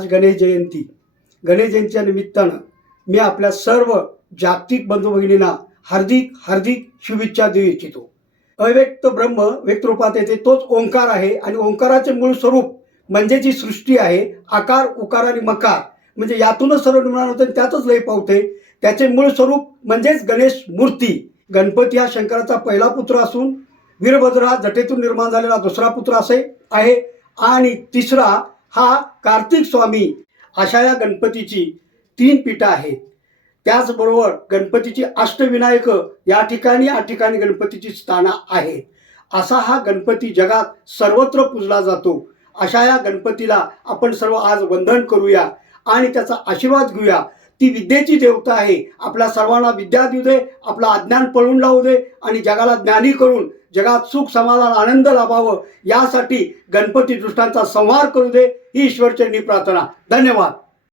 आज गणेश जयंतीच्या निमित्तानं मी आपल्या सर्व जागतिक बंधू भगिनींना हार्दिक शुभेच्छा देऊ इच्छितो. अव्यक्त ब्रह्म व्यक्त रूपात येते तोच ओंकार आहे आणि ओंकाराचे मूळ स्वरूप म्हणजे जी सृष्टी आहे, आकार उकार आणि मकार म्हणजे यातूनच सर्व निर्माण होते, त्यातच लय पावते. त्याचे मूळ स्वरूप म्हणजेच गणेश मूर्ती. गणपती हा शंकराचा पहिला पुत्र असून वीरभद्र हा जटेतून निर्माण झालेला दुसरा पुत्र असे आहे आणि तिसरा हा कार्तिक स्वामी. अशा या गणपतीची 3 पीठं आहेत. त्याचबरोबर गणपतीची अष्टविनायक या ठिकाणी गणपतीची स्थानं आहेत. असा हा गणपती जगात सर्वत्र पूजला जातो. अशा या गणपतीला आपण सर्व आज वंदन करूया आणि त्याचा आशीर्वाद घेऊया. ती विद्येची देवता आहे. आपल्या सर्वांना विद्या देऊ दे, आपलं अज्ञान पळून लावू दे आणि जगाला ज्ञानी करून जगात सुख समाधान आनंद लाभावं यासाठी गणपती दृष्टांचा संहार करू दे ही ईश्वरचरणी प्रार्थना. धन्यवाद.